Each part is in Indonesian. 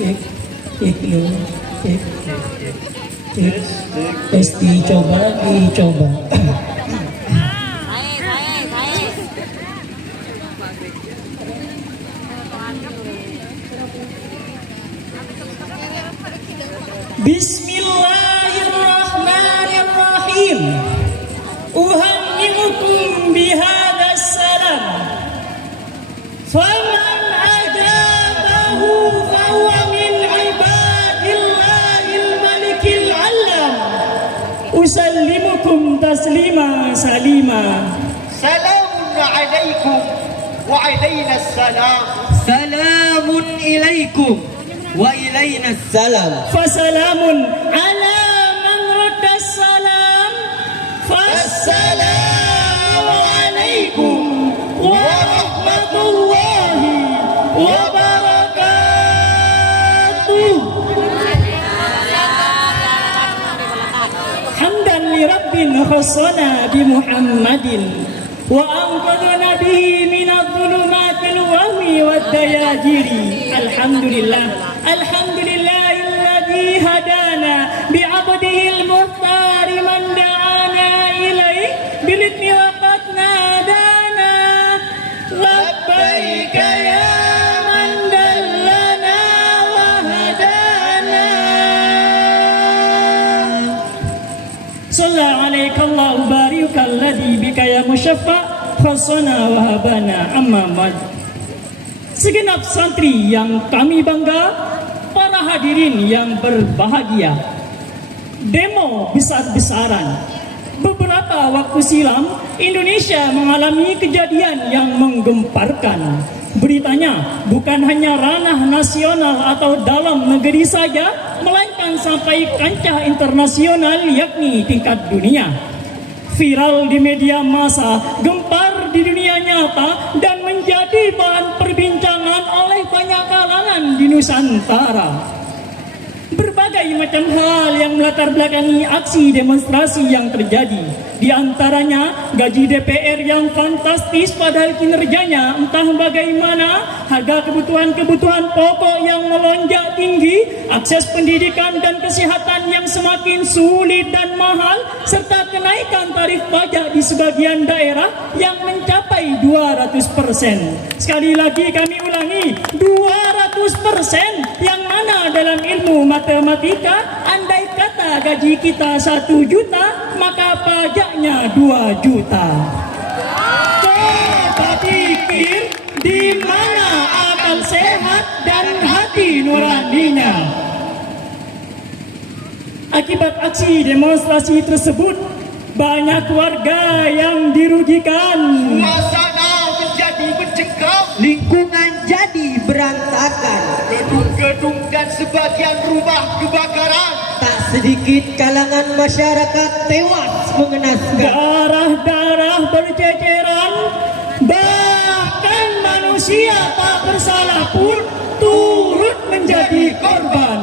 Cek, cek lu, cek, cek, tes dicoba, dicoba. Bismillahirrahmanirrahim. Uhanni'ukum bihadas salam. Faman ajabahu fahuwa min ibadillahil malikil alam. Usallimukum taslima salima. Salamun alaikum wa alaina salam. Salamun ilaikum wa ilaina salam. Fasalamun ala man raddas salam. Fassalamu alaikum wa rahmatullahi wa barakatuh. Hamdan li rabbin khassana bi Muhammadin wa anqadhana bihi minadh-dhulumatil wahmi wad-dayajiri. Alhamdulillah, alhamdulillahilladzi hadana bi 'abdihil muhtari man da'ana ilaih bilidni waqad nadana. Labbaika ya man dallana wa hadana. Sallallahu alaika Allahu barikal ladzi bika ya musyaffa khassana wa habana amma ba'd. Segenap santri yang kami bangga, para hadirin yang berbahagia, demo besar-besaran. Beberapa waktu silam, Indonesia mengalami kejadian yang menggemparkan. Beritanya bukan hanya ranah nasional atau dalam negeri saja, melainkan sampai kancah internasional yakni tingkat dunia. Viral di media massa, gempar di dunia nyata, dan menjadi bahan perbincangan oleh banyak kalangan di Nusantara. Berbagai macam hal yang melatar belakangi aksi demonstrasi yang terjadi. Di antaranya gaji DPR yang fantastis padahal kinerjanya entah bagaimana, harga kebutuhan-kebutuhan pokok yang melonjak tinggi, akses pendidikan dan kesehatan yang semakin sulit dan mahal, serta kenaikan tarif pajak di sebagian daerah yang mencapai 200%. Sekali lagi kami ulangi, 200%, yang mana dalam ilmu matematika, andai kata gaji kita 1 juta, maka pajaknya 2 juta. Coba pikir, di mana akal sehat dan hati nuraninya? Akibat aksi demonstrasi tersebut, banyak warga yang dirugikan. Suasana menjadi mencekam, Lingkungan jadi berantakan. gedung-gedung dan sebagian rumah kebakaran. Tak sedikit kalangan masyarakat tewas mengenaskan. Darah-darah berceceran, bahkan manusia tak bersalah pun turut menjadi korban.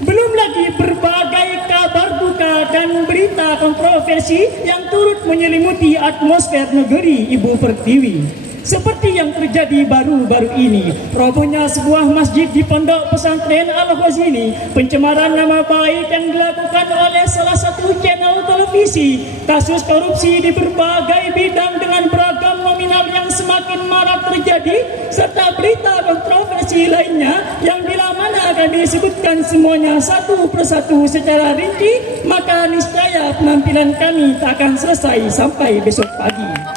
Belum lagi berbagai kabar duka dan berita kontroversi yang turut menyelimuti atmosfer negeri Ibu Pertiwi. Seperti yang terjadi baru-baru ini, robohnya sebuah masjid di Pondok Pesantren Al-Ghazini, pencemaran nama baik yang dilakukan oleh salah satu channel televisi, kasus korupsi di berbagai bidang dengan beragam nominal yang semakin marak terjadi, serta berita kontroversi lainnya yang bila mana akan disebutkan semuanya satu persatu secara rinci, maka niscaya penampilan kami tak akan selesai sampai besok pagi.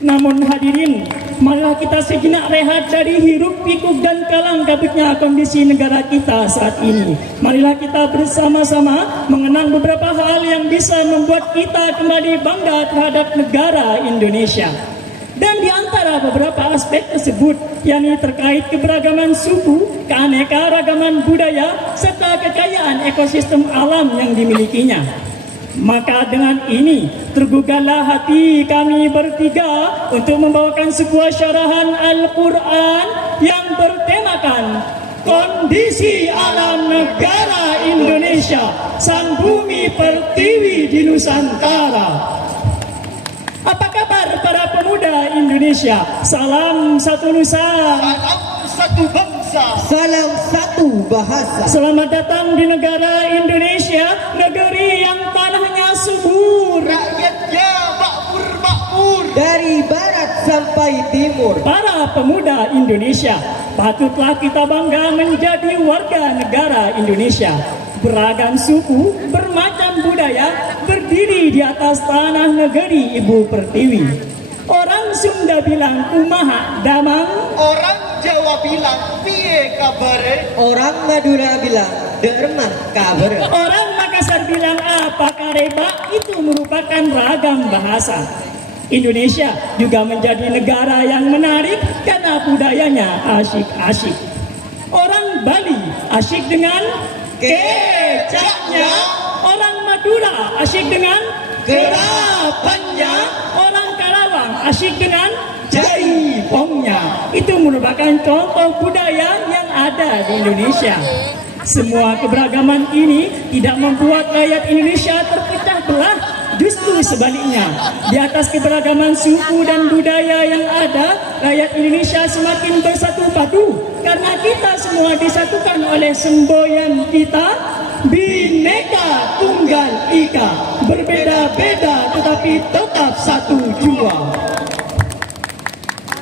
Namun hadirin, marilah kita sejenak rehat dari hiruk pikuk dan kalang kabutnya kondisi negara kita saat ini. Marilah kita bersama-sama mengenang beberapa hal yang bisa membuat kita kembali bangga terhadap negara Indonesia. Dan di antara beberapa aspek tersebut, yakni terkait keberagaman suku, keanekaragaman budaya, serta kekayaan ekosistem alam yang dimilikinya. Maka dengan ini tergugahlah hati kami bertiga untuk membawakan sebuah syarahan Al-Quran yang bertemakan kondisi alam negara Indonesia, sang bumi pertiwi di Nusantara. Apa kabar para pemuda Indonesia? Salam satu nusa, Salam satu bangsa. bangsa. Salam satu bahasa. Selamat datang di negara Indonesia, negeri yang tanahnya subur. Rakyatnya makmur-makmur. Dari barat sampai timur. Para pemuda Indonesia, patutlah kita bangga menjadi warga negara Indonesia. Beragam suku, bermacam budaya, berdiri di atas tanah negeri Ibu Pertiwi. Orang Sunda bilang kumaha damang, Orang Jawa bilang piye kabare. Orang Madura bilang dermah kabar. orang Makassar bilang apa kareba. Itu merupakan ragam bahasa. Indonesia juga menjadi negara yang menarik karena budayanya asyik-asyik. Orang Bali asyik dengan kecapnya, orang Madura asyik dengan kerapannya, orang Karawang asyik dengan jaipongnya. Itu merupakan contoh budaya yang ada di Indonesia. Semua keberagaman ini tidak membuat rakyat Indonesia terpecah belah. Justru sebaliknya, di atas keberagaman suku dan budaya yang ada, rakyat Indonesia semakin bersatu padu karena kita semua disatukan oleh semboyan kita, Bhinneka Tunggal Ika, berbeda-beda tetapi tetap satu jua.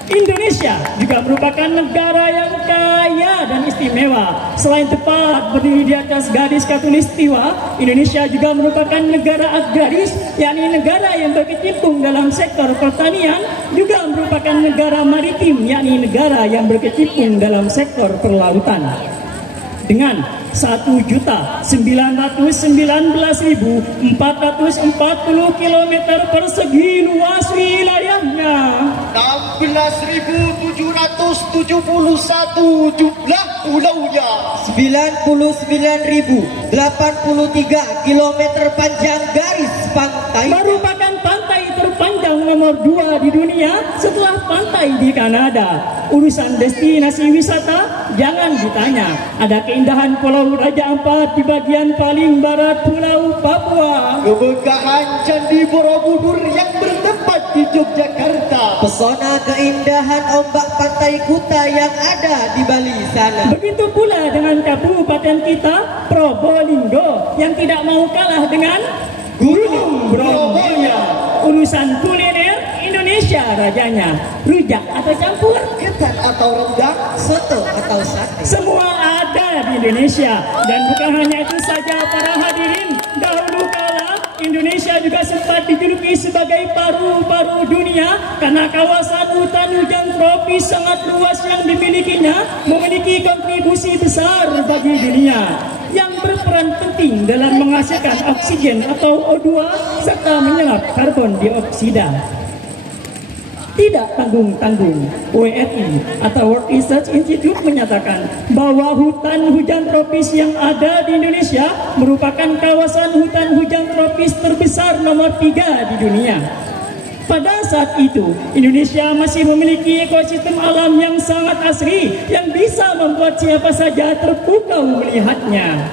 Indonesia juga merupakan negara yang kaya dan istimewa. Selain tepat berdiri di atas garis khatulistiwa, Indonesia juga merupakan negara agraris, yakni negara yang berkecimpung dalam sektor pertanian, juga merupakan negara maritim, yakni negara yang berkecimpung dalam sektor perlautan. Dengan 1.919.440 km persegi luas wilayahnya, 16.771 jumlah pulaunya, 99.083 km panjang garis pantai. merupakan pantai terpanjang nomor 2 di dunia setelah pantai di Kanada. Urusan destinasi wisata jangan ditanya. Ada keindahan Pulau Raja Ampat di bagian paling barat Pulau Papua. kemegahan Candi Borobudur yang bertempat di Yogyakarta, Pesona keindahan ombak pantai Kuta yang ada di Bali sana. Begitu pula dengan kabupaten kita, Probolinggo, yang tidak mau kalah dengan Gunung Bromonya. Urusan kuliner, Indonesia rajanya. Rujak atau campur, ketan atau rendang, Soto atau sate. semua ada di Indonesia. Dan bukan hanya itu saja para hadirin, dahulu kala Indonesia juga sempat dijuluki sebagai paru-paru dunia karena kawasan hutan hujan tropis sangat luas yang dimilikinya memiliki kontribusi besar bagi dunia yang berperan penting dalam menghasilkan oksigen atau O2 serta menyerap karbon dioksida. Tidak tanggung-tanggung, WRI atau World Research Institute menyatakan bahwa hutan hujan tropis yang ada di Indonesia merupakan kawasan hutan hujan tropis terbesar nomor 3 di dunia. Pada saat itu, Indonesia masih memiliki ekosistem alam yang sangat asri yang bisa membuat siapa saja terpukau melihatnya.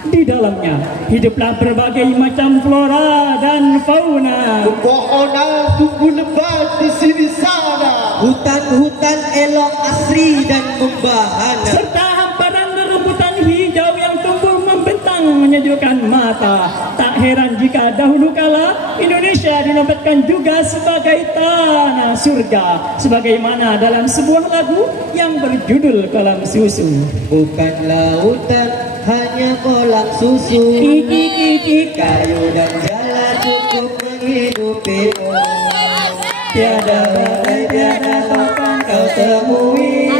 Di dalamnya hiduplah berbagai macam flora dan fauna. pepohonan tumbuh lebat di sini sana, Hutan-hutan elok asri dan membahana. Serta hamparan rerumputan hijau yang tumbuh membentang menyejukkan mata. Tak heran jika dahulu kala Indonesia dinobatkan juga sebagai tanah surga, sebagaimana dalam sebuah lagu yang berjudul Kolam Susu. Bukan lautan, hanya kolam susu. Kiki Kayu dan jala cukup menghidupimu. Tiada badai, tiada bahkan kau temui.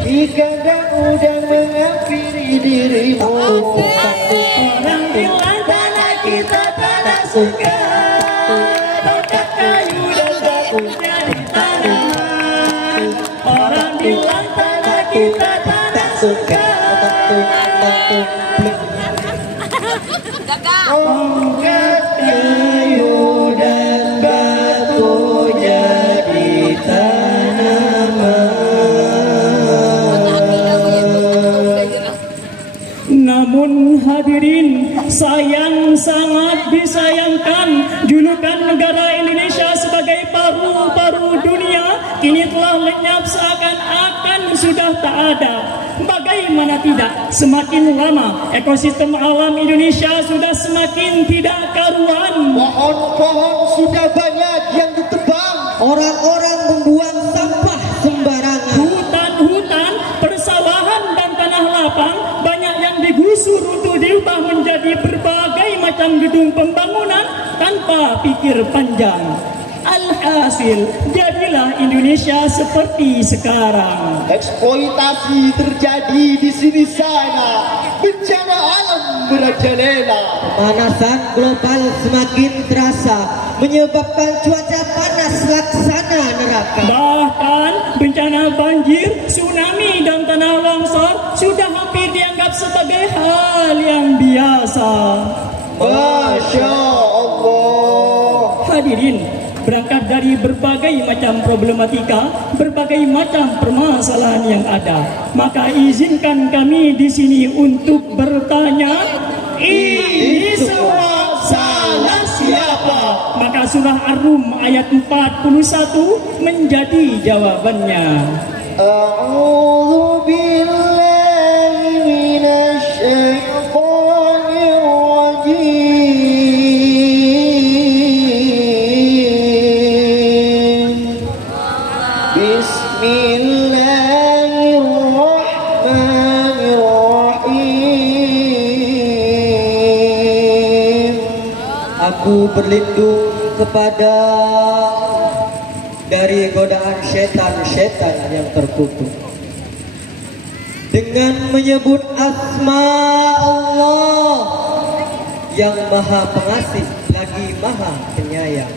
ikan dan udang menghampiri dirimu. orang bilang tanah kita tanah surga, tongkat kayu dan batu jadi tanaman. Orang bilang tanah kita tanah surga. Tongkat Kayu dan batu jadi Namun hadirin, sayang sangat disayangkan julukan negara Indonesia sebagai paru-paru dunia kini kini telah lenyap seakan-akan sudah tak ada. Bagaimana tidak, semakin lama ekosistem alam Indonesia sudah semakin tidak karuan. Pohon-pohon sudah banyak yang ditebang. Orang-orang membuang sampah sembarangan. Hutan-hutan, persawahan dan tanah lapang banyak yang digusur untuk diubah menjadi berbagai macam gedung pembangunan tanpa pikir panjang. Alhasil, jadilah Indonesia seperti sekarang. Eksploitasi terjadi di sini sana. Bencana alam merajalela. Pemanasan global semakin terasa, menyebabkan cuaca panas laksana neraka. Bahkan bencana banjir, tsunami dan tanah longsor sudah hampir dianggap sebagai hal yang biasa. Masya Allah. Hadirin, berangkat dari berbagai macam problematika, berbagai macam permasalahan yang ada, maka izinkan kami di sini untuk bertanya, ini semua salah siapa? Maka surah Ar-Rum ayat 41 menjadi jawabannya. A'udzu billahi minasy syaithanir rajim. Bismillahirrahmanirrahim. Aku berlindung kepada dari godaan setan-setan yang terkutuk dengan menyebut asma Allah yang maha pengasih lagi maha penyayang.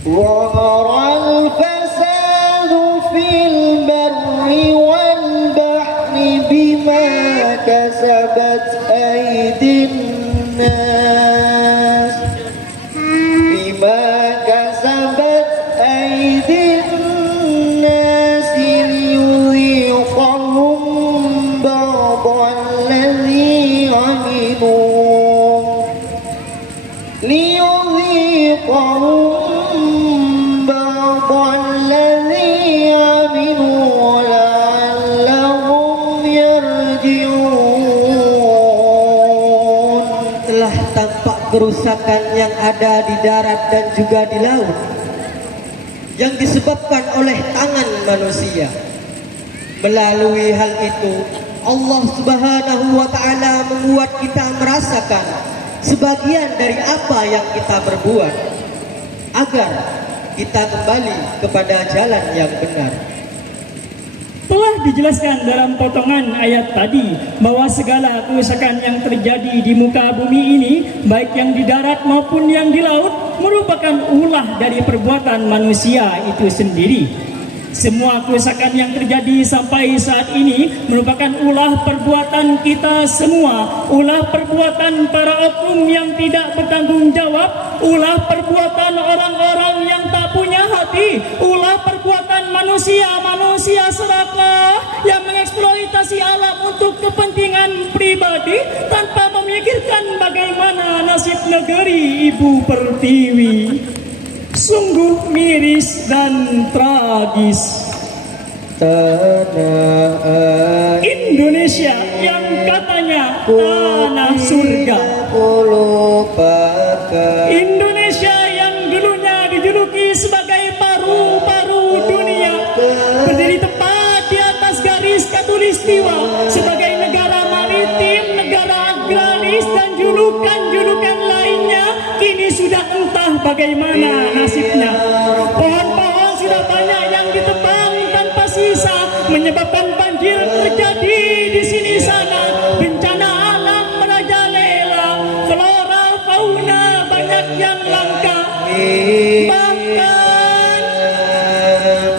ظهر الفساد في البر والبحر بما كسبت أيدي الناس ليذيقهم بعض الذي عملوا لعلهم يرجعون. Telah tampak kerusakan yang ada di darat dan juga di laut yang disebabkan oleh tangan manusia. Melalui hal itu, Allah Subhanahu wa taala membuat kita merasakan sebagian dari apa yang kita berbuat agar kita kembali kepada jalan yang benar. Telah dijelaskan dalam potongan ayat tadi bahwa segala kerusakan yang terjadi di muka bumi ini, baik yang di darat maupun yang di laut, merupakan ulah dari perbuatan manusia itu sendiri. Semua kerusakan yang terjadi sampai saat ini merupakan ulah perbuatan kita semua, ulah perbuatan para oknum yang tidak bertanggung jawab, ulah perbuatan orang-orang yang tak punya hati, ulah perbuatan manusia serakah yang mengeksploitasi alam untuk kepentingan pribadi tanpa memikirkan bagaimana nasib negeri Ibu Pertiwi. Sungguh miris dan tragis. Tanah Indonesia yang katanya tanah surga, Indonesia yang dulunya dijuluki sebagai paru-paru dunia, berdiri tepat di atas garis khatulistiwa sebagai negara maritim, negara agraris dan julukan-julukan lainnya, kini sudah entah bagaimana nasibnya. Pohon-pohon sudah banyak yang ditebang tanpa sisa, menyebabkan banjir terjadi di sini sana, bencana alam merajalela, flora fauna banyak yang langka, bahkan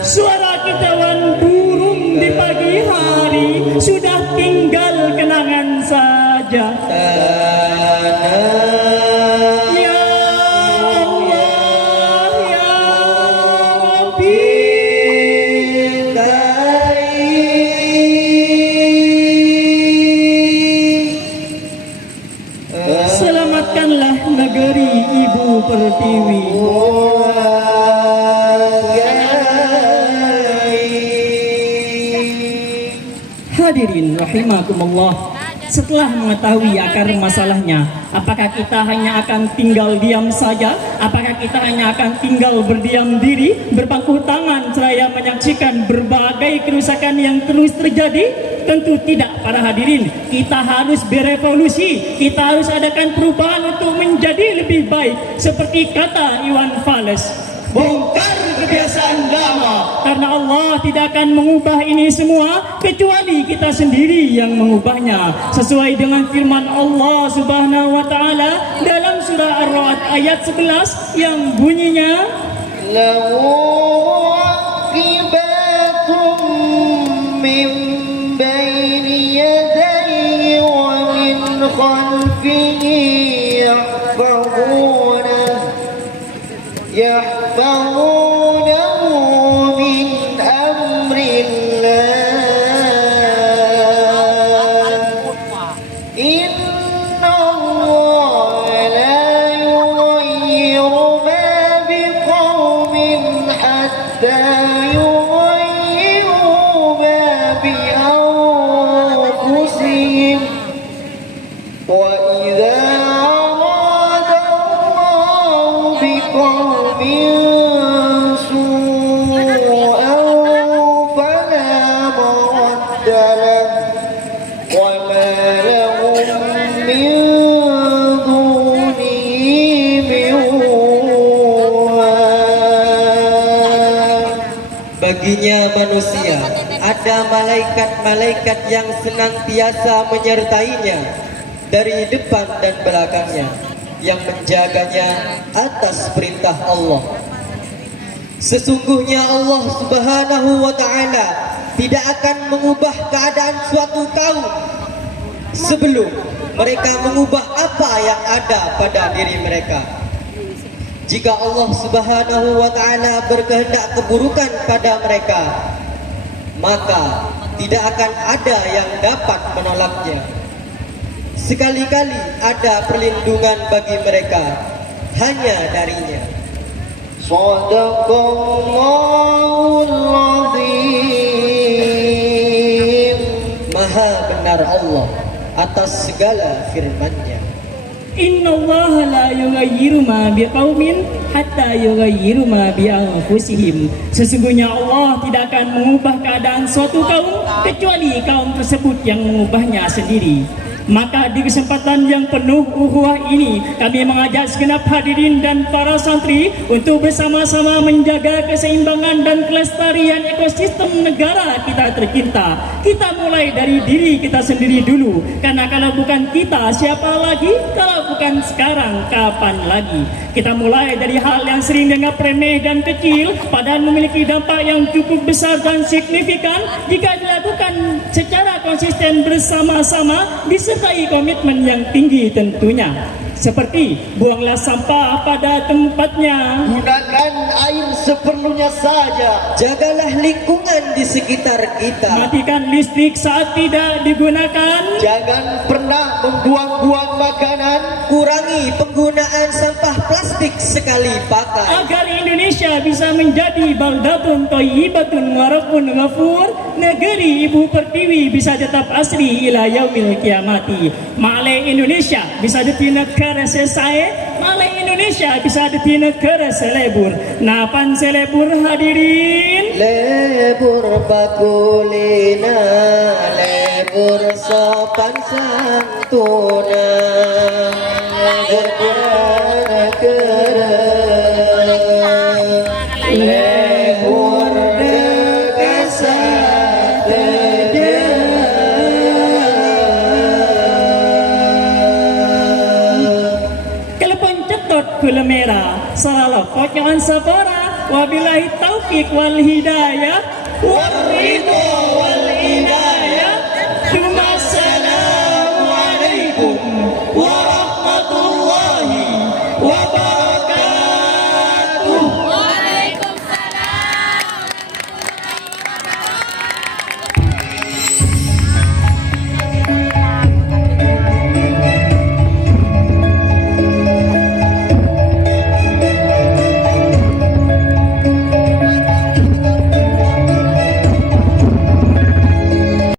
suara kicauan burung di pagi hari sudah tinggal kenangan saja. Ya Allah, ya Rabbi, selamatkanlah negeri Ibu Pertiwi. Hadirin rahimakumullah, setelah mengetahui akar masalahnya, apakah kita hanya akan tinggal diam saja? Apakah kita hanya akan tinggal berdiam diri, berpangku tangan seraya menyaksikan berbagai kerusakan yang terus terjadi? Tentu tidak, para hadirin. Kita harus berevolusi, kita harus adakan perubahan untuk menjadi lebih baik. Seperti kata Iwan Fals, bongkar kebiasaan lama, karena Allah tidak akan mengubah ini semua kecuali kita sendiri yang mengubahnya, sesuai dengan firman Allah Subhanahu wa taala dalam surah Ar-Ra'd ayat 11 yang bunyinya, lahu aqibatum min baini yadayhi wa min khalfihi yahfazunahu min amrillah. Inna Allah la yughayyiru ma biqawmin hatta yughayyiru ma bi anfusihim. Wa idza arada Allah biqawmin baginya manusia ada malaikat-malaikat yang senantiasa menyertainya dari depan dan belakangnya, yang menjaganya atas perintah Allah. Sesungguhnya Allah Subhanahu wa ta'ala tidak akan mengubah keadaan suatu kaum sebelum mereka mengubah apa yang ada pada diri mereka. Jika Allah Subhanahu wa ta'ala berkehendak keburukan pada mereka, maka tidak akan ada yang dapat menolaknya. Sekali-kali ada perlindungan bagi mereka hanya darinya. Shadaqallahul azim. Maha benar Allah atas segala firman-Nya. Inna Allah la yughayyiru ma biqaumin hatta yughayyiru ma bi anfusihim. Sesungguhnya Allah tidak akan mengubah keadaan suatu kaum kecuali kaum tersebut yang mengubahnya sendiri. Maka di kesempatan yang penuh ukhuwah ini, kami mengajak segenap hadirin dan para santri untuk bersama-sama menjaga keseimbangan dan kelestarian ekosistem negara kita tercinta. Kita mulai dari diri kita sendiri dulu, karena kalau bukan kita, siapa lagi? Kalau bukan sekarang, kapan lagi? Kita mulai dari hal yang sering dianggap remeh dan kecil, padahal memiliki dampak yang cukup besar dan signifikan jika dilakukan secara konsisten bersama-sama disertai komitmen yang tinggi tentunya. Seperti buanglah sampah pada tempatnya, Gunakan air seperlunya saja. Jagalah lingkungan di sekitar kita. matikan listrik saat tidak digunakan, Jangan pernah membuang-buang makanan. Kurangi penggunaan sampah plastik sekali pakai. agar Indonesia bisa menjadi baldatun thayyibatun wa rabbun ghafur, negeri ibu pertiwi bisa tetap asli ila yaumil kiamati. Malai Indonesia bisa jadi negara selesai, malai Indonesia bisa jadi negara selebur. Napan selebur hadirin? Lebur bakulina, lebur sopan santuna, lebur dekasa teja. Kelepon cetot gula merah, salah pokoknya sabara, wabillahi taufik wal hidayah.